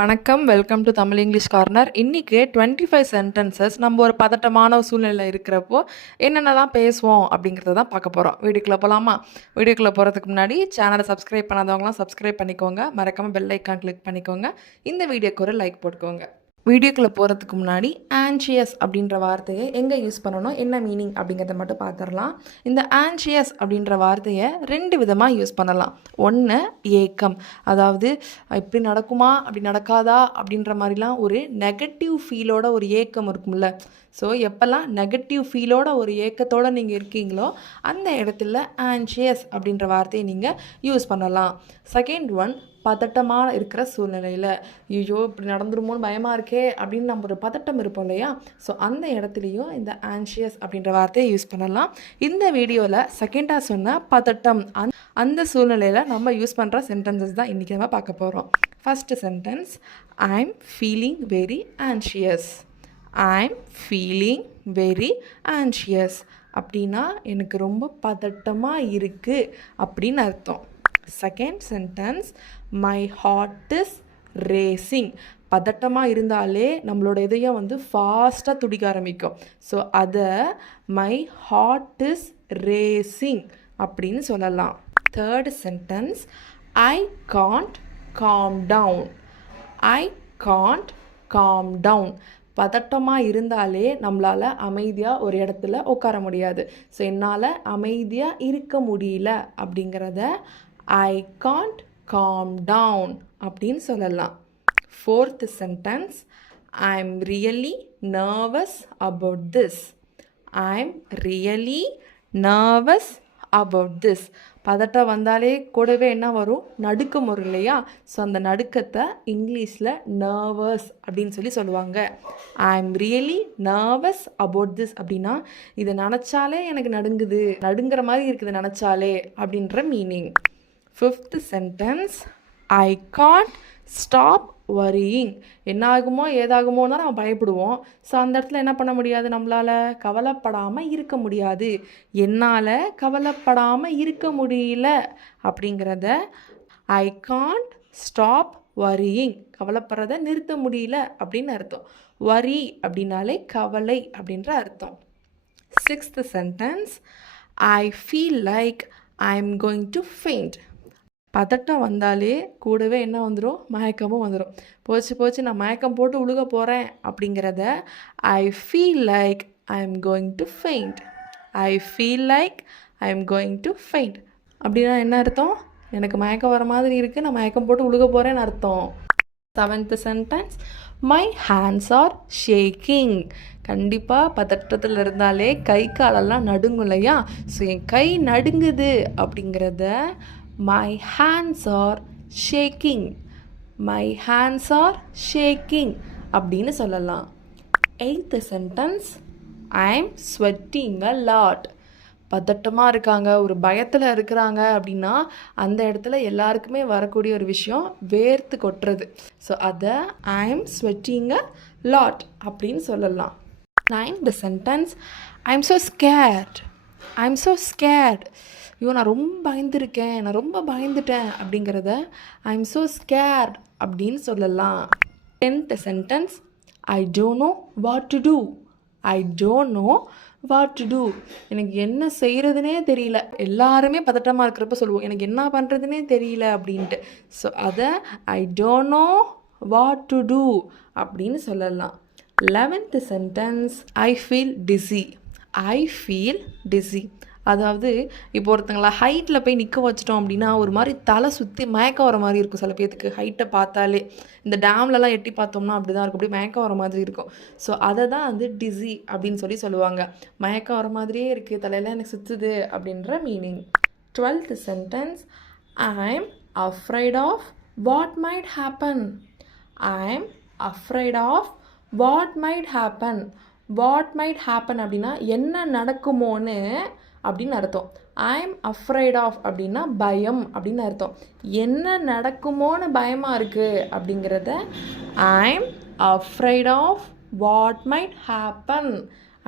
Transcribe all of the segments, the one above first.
வணக்கம். Welcome to Tamil English corner. இன்றைக்கி 25 sentences நம்ம ஒரு பதட்டமான சூழ்நிலையில் இருக்கிறப்போ என்னென்னலாம் பேசுவோம் அப்படிங்கிறத தான் பார்க்க போகிறோம். வீடியோக்குள்ளே போகலாமா? வீடியோக்குள்ளே போகிறதுக்கு முன்னாடி சேனலை சப்ஸ்கிரைப் பண்ணாதவங்களாம் சப்ஸ்கிரைப் பண்ணிக்கோங்க. மறக்காமல் பெல் ஐக்கான் கிளிக் பண்ணிக்கோங்க. இந்த வீடியோக்கு ஒரு லைக் போட்டுக்கோங்க. வீடியோக்குள்ளே போகிறதுக்கு முன்னாடி ஆன்ஷியஸ் அப்படின்ற வார்த்தையை எங்கே யூஸ் பண்ணணும், என்ன மீனிங் அப்படிங்கிறத மட்டும் பார்த்துடலாம். இந்த ஆன்ஷியஸ் அப்படின்ற வார்த்தையை 2 விதமாக யூஸ் பண்ணலாம். ஒன்று ஏக்கம், அதாவது இப்படி நடக்குமா அப்படி நடக்காதா அப்படின்ற மாதிரிலாம் ஒரு நெகட்டிவ் ஃபீலோட ஒரு ஏக்கம் இருக்கும்ல. ஸோ எப்போல்லாம் நெகட்டிவ் ஃபீலோட ஒரு ஏக்கத்தோடு நீங்கள் இருக்கீங்களோ அந்த இடத்துல ஆன்ஷியஸ் அப்படின்ற வார்த்தையை நீங்கள் யூஸ் பண்ணலாம். செகண்ட் ஒன், பதட்டமாக இருக்கிற சூழ்நிலையில் ஐயோ இப்படி நடந்துருமோன்னு பயமாக இருக்கே அப்படின்னு நம்ம ஒரு பதட்டம் இருப்போம் இல்லையா, ஸோ அந்த இடத்துலையும் இந்த ஆன்ஷியஸ் அப்படின்ற வார்த்தையை யூஸ் பண்ணலாம். இந்த வீடியோவில் செகண்டாக சொன்ன பதட்டம் அந்த சூழ்நிலையில் நம்ம யூஸ் பண்ணுற சென்டென்சஸ் தான் இன்றைக்கி நம்ம பார்க்க போகிறோம். First sentence, I'm feeling very anxious. I'm feeling very anxious அப்படின்னா எனக்கு ரொம்ப பதட்டமாக இருக்குது அப்படின்னு அர்த்தம். Second sentence, my heart is racing. பதட்டமாக இருந்தாலே நம்மளோட இதயம் வந்து ஃபாஸ்ட்டாக துடிக்க ஆரம்பிக்கும். ஸோ அதை மை ஹார்ட் இஸ் ரேசிங் அப்படின்னு சொல்லலாம். Third sentence, I can't calm down. I can't calm down. பதட்டமாக இருந்தாலே நம்மளால் அமைதியாக ஒரு இடத்துல உட்கார முடியாது. ஸோ என்னால் அமைதியாக இருக்க முடியல அப்படிங்கிறத ஐ காண்ட் காம் டவுன் அப்படின்னு சொல்லலாம். Fourth sentence, I am really nervous about this. I am really nervous about this. பதட்டம் வந்தாலே கூடவே என்ன வரும், நடுக்கம் வரும் இல்லையா. ஸோ அந்த நடுக்கத்தை இங்கிலீஷில் நர்வஸ் அப்படின்னு சொல்லுவாங்க. I am really nervous about this அப்படின்னா இதை நினச்சாலே எனக்கு நடுங்குற மாதிரி இருக்குது நினச்சாலே அப்படின்ற meaning. Fifth sentence, I Gantt stop worrying. என்ன ஆகுமோ ஏதாகுமோன்னு தான் நம்ம பயப்படுவோம். ஸோ அந்த இடத்துல என்ன பண்ண முடியாது, நம்மளால் கவலைப்படாமல் இருக்க முடியாது. என்னால் கவலைப்படாமல் இருக்க முடியல அப்படிங்கிறத ஐ காண்ட் ஸ்டாப் வரியிங். கவலைப்படுறத நிறுத்த முடியல அப்படின்னு அர்த்தம். வரி அப்படின்னாலே கவலை அப்படின்ற அர்த்தம். Sixth sentence, I feel like I am going to faint. பதட்டம் வந்தாலே கூடவே என்ன வந்துடும், மயக்கமும் வந்துடும். போச்சு நான் மயக்கம் போட்டு உழுக போகிறேன் அப்படிங்கிறத I feel like I am going to faint. I feel like I am going to faint அப்படின்னா என்ன அர்த்தம், எனக்கு மயக்கம் வர மாதிரி இருக்குது, நான் மயக்கம் போட்டு உழுக போகிறேன்னு அர்த்தம். Seventh sentence, my hands R shaking. கண்டிப்பாக பதட்டத்தில் இருந்தாலே கை காலெல்லாம் நடுங்கும் இல்லையா. ஸோ என் கை நடுங்குது அப்படிங்கிறத my hands are shaking. my hands are shaking அப்படின்னு சொல்லலாம். Eighth sentence, I'm sweating a lot. பதட்டமாக இருக்காங்க, ஒரு பயத்தில் இருக்கிறாங்க அப்படின்னா அந்த இடத்துல எல்லாருக்குமே வரக்கூடிய ஒரு விஷயம் வேர்த்து கொட்டுறது. ஸோ அதை I'm sweating a lot அப்படின்னு சொல்லலாம். Ninth sentence, I'm so scared. I'm so scared. ஐயோ நான் ரொம்ப பயந்துருக்கேன், நான் ரொம்ப பயந்துட்டேன் அப்படிங்கிறத ஐ எம் ஸோ ஸ்கேர்ட் அப்படின்னு சொல்லலாம். Tenth sentence, I don't know what to do. I don't know what to do. எனக்கு என்ன செய்கிறதுனே தெரியல. எல்லாருமே பதட்டமாக இருக்கிறப்ப சொல்லுவோம் எனக்கு என்ன பண்ணுறதுனே தெரியல அப்படின்ட்டு. ஸோ அதை I don't know what to do அப்படின்னு சொல்லலாம். 11th sentence, I feel dizzy. I feel dizzy. அதாவது இப்போ ஒருத்தங்கள ஹைட்டில் போய் நிற்க வச்சிட்டோம் அப்படின்னா ஒரு மாதிரி தலை சுற்றி மயக்கம் வர மாதிரி இருக்கும். சில பேர்த்துக்கு ஹைட்டை பார்த்தாலே, இந்த டேம்லலாம் எட்டி பார்த்தோம்னா அப்படி தான் இருக்கும், அப்படி மயக்கம் வர மாதிரி இருக்கும். ஸோ அதை தான் வந்து டிஸி அப்படின்னு சொல்லுவாங்க. மயக்கம் வர மாதிரியே இருக்குது, தலையெல்லாம் எனக்கு சுற்றுது அப்படின்ற meaning. 12th sentence, I am afraid of what might happen. I am afraid of what might happen. What might happen அப்படின்னா என்ன நடக்குமோன்னு அப்படின்னு அர்த்தம். ஐ எம் அஃப்ரைட் ஆஃப் அப்படின்னா பயம் அப்படின்னு அர்த்தம். என்ன நடக்குமோன்னு பயமாக இருக்குது அப்படிங்கிறத I am afraid of what might happen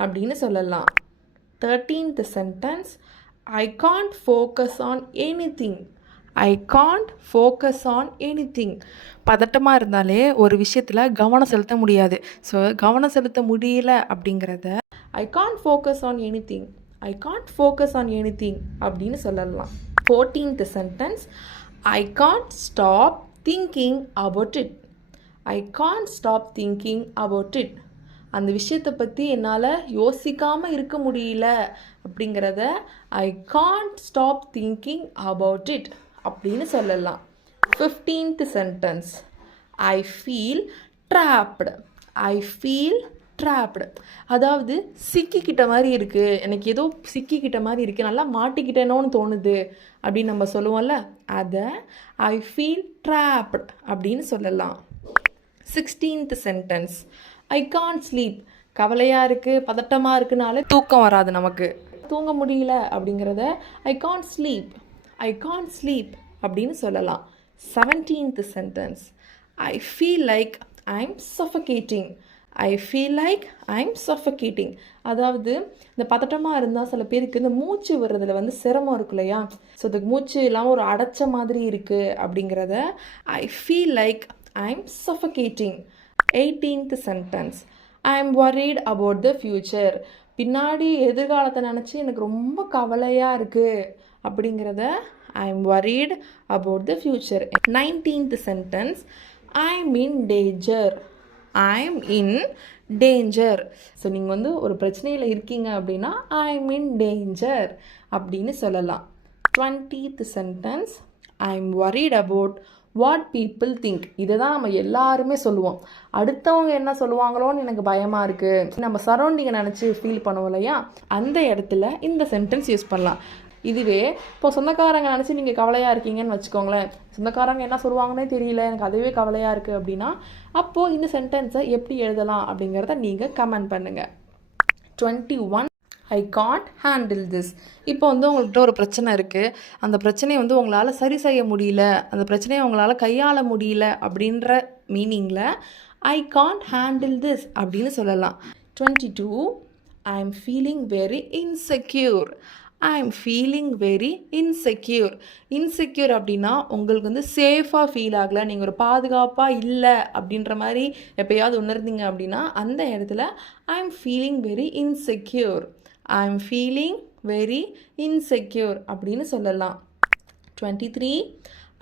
அப்படின்னு சொல்லலாம். 13th sentence, I can't focus on anything. I can't focus on anything. பதட்டமாக இருந்தாலே ஒரு விஷயத்தில் கவனம் செலுத்த முடியாது. ஸோ கவனம் செலுத்த முடியல அப்படிங்கிறத ஐ can't focus on anything, I can't focus on anything அப்படின்னு சொல்லலாம். 14th sentence, I Gantt stop thinking about it. I can't stop thinking about it. அந்த விஷயத்தை பற்றி என்னால் யோசிக்காமல் இருக்க முடியல அப்படிங்கிறத I can't stop thinking about it அப்படின்னு சொல்லலாம். 15th sentence, I feel dropped. I feel dropped. அதாவது சிக்கிக்கிட்ட மாதிரி இருக்குது, எனக்கு ஏதோ சிக்கிக்கிட்ட மாதிரி இருக்குது, நல்லா மாட்டிக்கிட்டேனோன்னு தோணுது அப்படின்னு நம்ம சொல்லுவோம்ல, அதை ஐ ஃபீல் ட்ராப்டு அப்படின்னு சொல்லலாம். 16th sentence, I Gantt sleep. கவலையாக இருக்குது, பதட்டமாக இருக்குனாலே தூக்கம் வராது, நமக்கு தூங்க முடியல அப்படிங்கிறத I can't sleep, I can't sleep அப்படின்னு சொல்லலாம். 17th sentence, I feel like I am suffocating. I feel like I am suffocating. அதாவது இந்த பதட்டமாக இருந்தால் சில பேருக்கு இந்த மூச்சு விடுறதுல வந்து சிரமம் இருக்கு இல்லையா, ஸோ அதுக்கு மூச்சு இல்லாமல் ஒரு அடைச்ச மாதிரி இருக்குது அப்படிங்கிறத I feel like I am suffocating. 18th sentence, I M worried about the future. பின்னாடி எதிர்காலத்தை நினச்சி எனக்கு ரொம்ப கவலையாக இருக்குது அப்படிங்கிறத I M worried about the future. 19th sentence, I M in danger. I am in danger. So நீங்கள் வந்து ஒரு பிரச்சனையில் இருக்கீங்க அப்படின்னா ஐ எம் இன் டேஞ்சர் அப்படின்னு சொல்லலாம். 20th sentence, I M worried about what people think. இதை தான் நம்ம எல்லாருமே சொல்லுவோம். அடுத்தவங்க என்ன சொல்லுவாங்களோன்னு எனக்கு பயமாக இருக்குது, நம்ம சரௌண்டிங்கை நினச்சி ஃபீல் பண்ணுவோம் இல்லையா, அந்த இடத்துல இந்த சென்டென்ஸ் யூஸ் பண்ணலாம். இதுவே இப்போ சொந்தக்காரங்க நினச்சி நீங்கள் கவலையாக இருக்கீங்கன்னு வச்சுக்கோங்களேன், சொந்தக்காரங்க என்ன சொல்லுவாங்கன்னே தெரியல, எனக்கு அதுவே கவலையாக இருக்குது அப்படின்னா, அப்போது இந்த சென்டென்ஸை எப்படி எழுதலாம் அப்படிங்கிறத நீங்கள் கமெண்ட் பண்ணுங்கள். 21, ஐ காண்ட் ஹேண்டில் திஸ். இப்போ வந்து உங்கள்கிட்ட ஒரு பிரச்சனை இருக்குது, அந்த பிரச்சனையை வந்து உங்களால் சரி செய்ய முடியல, அந்த பிரச்சனையை உங்களால் கையாள முடியல அப்படின்ற மீனிங்கில் ஐ காண்ட் ஹேண்டில் திஸ் அப்படின்னு சொல்லலாம். 22, I am feeling very insecure. I am feeling very insecure. Insecure அப்படின்னா உங்களுக்கு வந்து சேஃபாக ஃபீல் ஆகலை, நீங்கள் ஒரு பாதுகாப்பாக இல்லை அப்படின்ற மாதிரி எப்போயாவது உணர்ந்தீங்க அப்படின்னா அந்த இடத்துல I am feeling very insecure, I am feeling very insecure அப்படின்னு சொல்லலாம். 23,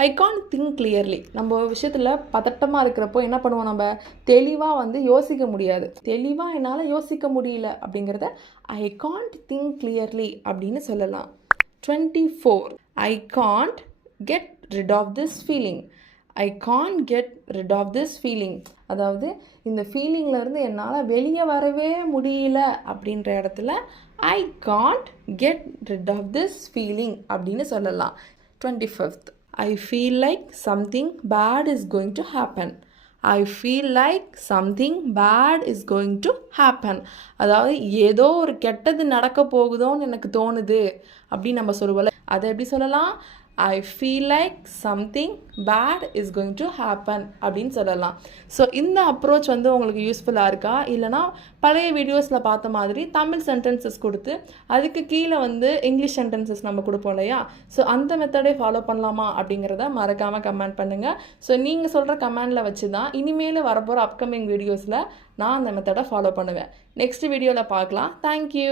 ஐ காண்ட் திங்க் கிளியர்லி. நம்ம விஷயத்தில் பதட்டமாக இருக்கிறப்போ என்ன பண்ணுவோம், நம்ம தெளிவாக வந்து யோசிக்க முடியாது, தெளிவாக என்னால் யோசிக்க முடியல அப்படிங்கிறத ஐ காண்ட் திங்க் கிளியர்லி அப்படின்னு சொல்லலாம். 24, I can't get rid of this feeling. I can't get rid of this feeling. அதாவது இந்த ஃபீலிங்லேருந்து என்னால் வெளியே வரவே முடியல அப்படின்ற இடத்துல I can't get rid of this feeling அப்படின்னு சொல்லலாம். 25th, I feel like something bad is going to happen. I feel like something bad is going to happen. அதாவது ஏதோ ஒரு கெட்டது நடக்க போகுதோன்னு எனக்கு தோணுது அப்படின்னு நம்ம சொல்லுவோம்ல, அதை எப்படி சொல்லலாம், I feel like something bad is going to happen அப்படின்னு சொல்லலாம். ஸோ இந்த அப்ரோச் வந்து உங்களுக்கு யூஸ்ஃபுல்லாக இருக்கா, இல்லைனா பழைய வீடியோஸில் பார்த்த மாதிரி தமிழ் சென்டென்சஸ் கொடுத்து அதுக்கு கீழே வந்து இங்கிலீஷ் சென்டென்சஸ் நம்ம கொடுப்போம் இல்லையா, ஸோ அந்த மெத்தடே ஃபாலோ பண்ணலாமா அப்படிங்கிறத மறக்காமல் கமெண்ட் பண்ணுங்கள். ஸோ நீங்கள் சொல்கிற கமெண்டில் வச்சு தான் இனிமேல் வரப்போகிற அப்கமிங் வீடியோஸில் நான் அந்த மெத்தடை ஃபாலோ பண்ணுவேன். நெக்ஸ்ட் வீடியோவில் பார்க்கலாம். தேங்க்யூ.